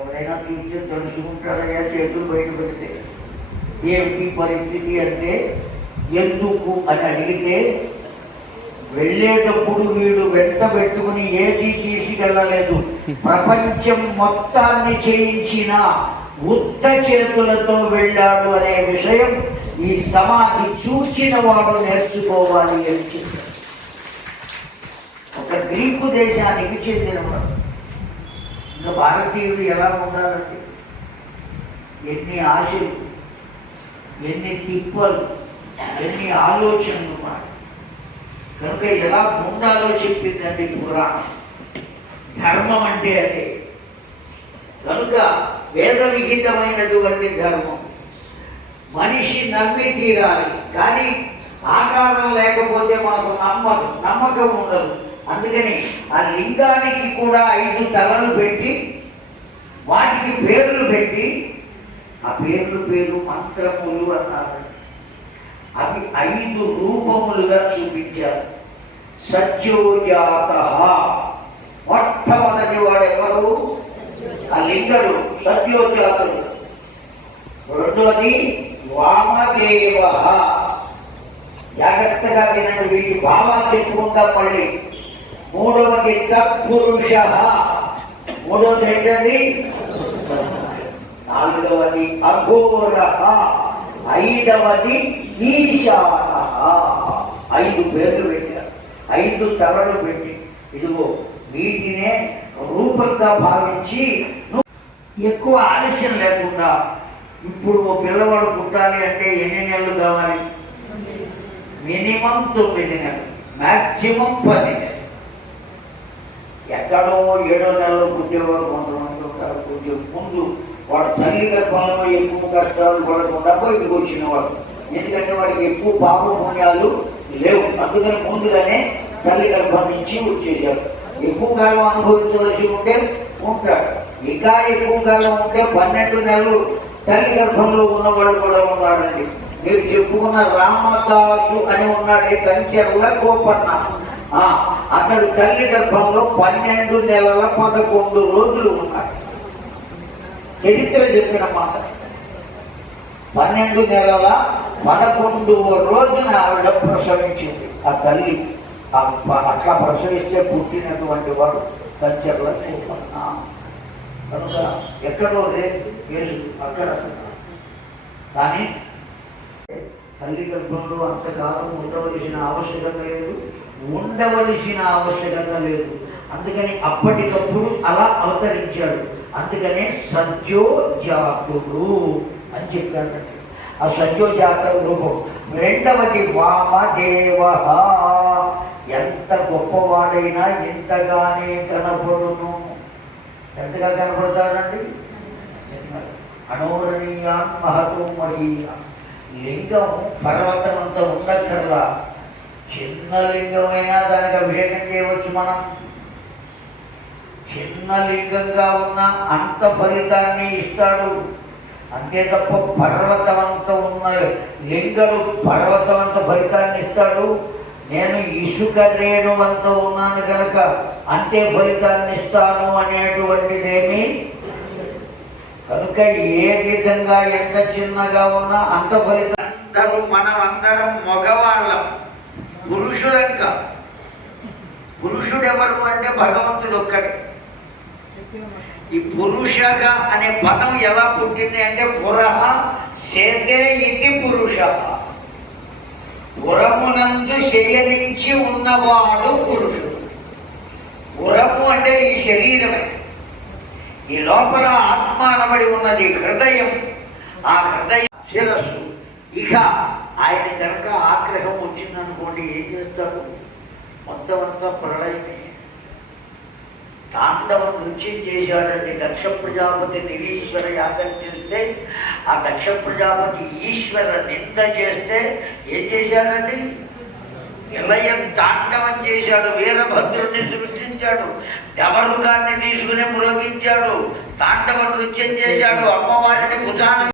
ఎవరైనా చూస్తే తడుచుకుంటారయ్యా చేతులు బయట పెడితే. ఏమిటి పరిస్థితి అంటే ఎందుకు అని అడిగితే వెళ్ళేటప్పుడు వీడు వెంట పెట్టుకుని ఏది తీసుకెళ్ళలేదు ప్రపంచం మొత్తాన్ని చేయించిన ఉత్త చేతులతో వెళ్ళాడు అనే విషయం ఈ సమాధి చూచిన వాడు నేర్చుకోవాలి అని చెప్పారు ఒక గ్రీకు దేశానికి చెందినవాడు. ఇంకా భారతీయులు ఎలా ఉండాలంటే ఎన్ని ఆశలు ఎన్ని తిప్పలు ఎన్ని ఆలోచనలు మాట కనుక ఎలా ఉండాలో చెప్పిందండి పురాణం. ధర్మం అంటే అదే. కనుక వేద విహితమైనటువంటి ధర్మం. మనిషి నమ్మి తీరాలి కానీ ఆకారం లేకపోతే మనకు నమ్మకం నమ్మకం ఉండదు. అందుకని ఆ లింగానికి కూడా ఐదు తలలు పెట్టి వాటికి పేర్లు పెట్టి ఆ పేర్లు పేరు మంత్రములు అన్నారు. అవి ఐదు రూపములుగా చూపించారు. సత్యోజాత. మొట్టమొదటి వాడు ఎవరు? ఆ లింగడు సత్యోజాతుడు. రెండోది వామదేవ. జాగ్రత్తగా వినండి వీటి భావాలు చెప్పుకుందాం మళ్ళీ. మూడవది తత్పురుష. మూడవది ఏంటండి నాలుగవది అఘోర. ఐదవది ఈశాన. ఐదు పేర్లు పెట్టారు. ఐదు తలలు పెట్టి. ఇదిగో వీటినే రూపంగా భావించి ఎక్కువ ఆలస్యం లేకుండా ఇప్పుడు ఓ పిల్లవాడు పుట్టాలి అంటే ఎన్ని నెలలు కావాలి? మినిమం తొమ్మిది నెలలు. మ్యాక్సిమం పది నెలలు. ఎక్కడో ఏడో నెలలు పుట్టేవాడు కొంతమంది ఉంటారు. కొంచెం ముందు వాడు తల్లి గర్భంలో ఎక్కువ కష్టాలు పడకుండా బయటకు వచ్చిన వాడు ఎందుకంటే వాడికి ఎక్కువ పాప పుణ్యాలు లేవు. అందుకని ముందుగానే తల్లి గర్భం నుంచి వచ్చేసారు ఎక్కువ కాలం అనుభవించవలసి ఉంటే ఉంటాడు. ఇంకా ఎక్కువ కాలం ఉంటే పన్నెండు నెలలు తల్లి గర్భంలో ఉన్నవాడు కూడా ఉన్నాడండి. మీరు చెప్పుకున్న రామదాసు అని ఉన్నాడే కంచెర్ల గోపన్న. అతడు తల్లి గర్భంలో పన్నెండు నెలల పదకొండు రోజులు ఉన్నారు చరిత్ర చెప్పిన మాట. పన్నెండు నెలల పదకొండు రోజున ఆవిడ ప్రసవించింది. ఆ తల్లి అట్లా ప్రసవిస్తే పుట్టినటువంటి వాడు కల్చర్లో గోపన్న కనుక ఎక్కడో లేదు అక్కడ. కానీ తల్లి గర్భంలో అంతకాలం ఉండవలసిన ఆవశ్యకత లేదు. ఉండవలసిన ఆవశ్యకత లేదు. అందుకని అప్పటికప్పుడు అలా అవతరించాడు. అందుకనే సత్యోజాతుడు అని చెప్పాడు. ఆ సత్యోజాత రూపం. రెండవది వామదేవ. ఎంత గొప్పవాడైనా ఎంతగానే కనపడును ఎంతగా కనపడతాడండి అనోరణీయాన్ మహతో మహీయ. లింగం పర్వతం అంత ఉండక్కర్లా. చిన్న లింగమైనా దానికి అభిషేకం చేయవచ్చు మనం. చిన్న లింగంగా ఉన్న అంత ఫలితాన్ని ఇస్తాడు. అంతే తప్ప పర్వతమంత ఉన్న లింగలు పర్వతమంత ఫలితాన్ని ఇస్తాడు. నేను ఇసుక రేణువంత ఉన్నాను కనుక అంతే ఫలితాన్ని ఇస్తాను అనేటువంటిదేమి కనుక ఏ విధంగా ఎంత చిన్నగా ఉన్నా అంత ఫలితం అందరూ మనం అందరం మగవాళ్ళం. పురుషులంక పురుషుడు అంటే భగవంతుడు ఒక్కటే ఈ పురుషగా అనే పదం ఎలా పుట్టింది అంటే పురహ సేతే ఇది పురుష. పురమునందు శయనించి ఉన్నవాడు పురుషుడు. పురము అంటే ఈ శరీరమే. ఈ లోపల ఆత్మ అనబడి ఉన్నది హృదయం. ఆ హృదయం శిరస్సు. ఇక ఆయన కనుక ఆగ్రహం వచ్చిందనుకోండి ఏం చేస్తాడు? మొత్తం అంతా ప్రళయమే తాండవం నృత్యం చేశాడండి. దక్ష ప్రజాపతి నిరీశ్వర యాగం చేస్తే ఆ దక్ష ప్రజాపతి ఈశ్వర నింద చేస్తే ఏం చేశాడండి? ఇలయం తాండవం చేశాడు. వీరభద్రుడిని సృష్టించాడు. డమరుకాన్ని తీసుకుని మ్రోగించాడు. తాండవ నృత్యం చేశాడు. అమ్మవారిని భుజాన్ని